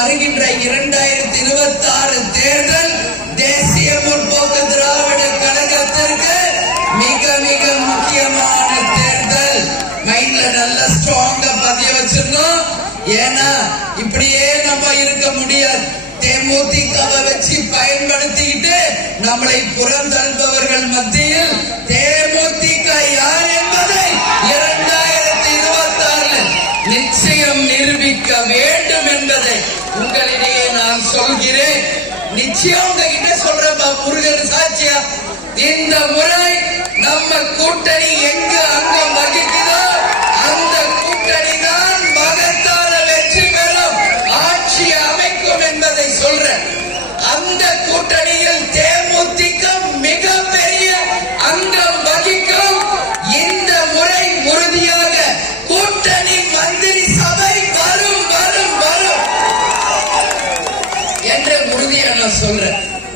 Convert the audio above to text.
வருகின்ற 2026 தேர்தல் தேசிய முற்போக்கு திராவிட கழகத்திற்கு மிக மிக முக்கியமான தேர்தல். மைண்ட்ல நல்ல ஸ்ட்ராங்கா பதிய வச்சிருந்தோம். ஏன்னா இப்படியே நம்ம இருக்க முடியாது. தேமுதிகவை வச்சு பயன்படுத்திக்கிட்டு நம்மளை புறந்தள்பவர்கள் மத்தியில் தேமுதிக யார் என்பதை 2026 நிச்சயம் நிரூபிக்க வேண்டும் என்பதை உங்களிடையே நான் சொல்கிறேன். நிச்சயம் உங்ககிட்ட சொல்றேன் முருகன் சாட்சியா, இந்த முறை நம்ம கூட்டணி எங்கு அங்கம் வகிக்குதோ அந்த கூட்டணி தான் மகத்தான வெற்றி பெறும், ஆட்சி அமைக்கும் என்பதை சொல்றேன். அந்த கூட்டணியில் தேமுதிக மிகப்பெரிய அங்கம் வகிக்கும். இந்த முறை உறுதியாக கூட்டணி மந்திரி சபை வரும் வரும் வரும் என்ற உறுதியை நான் சொல்றேன்.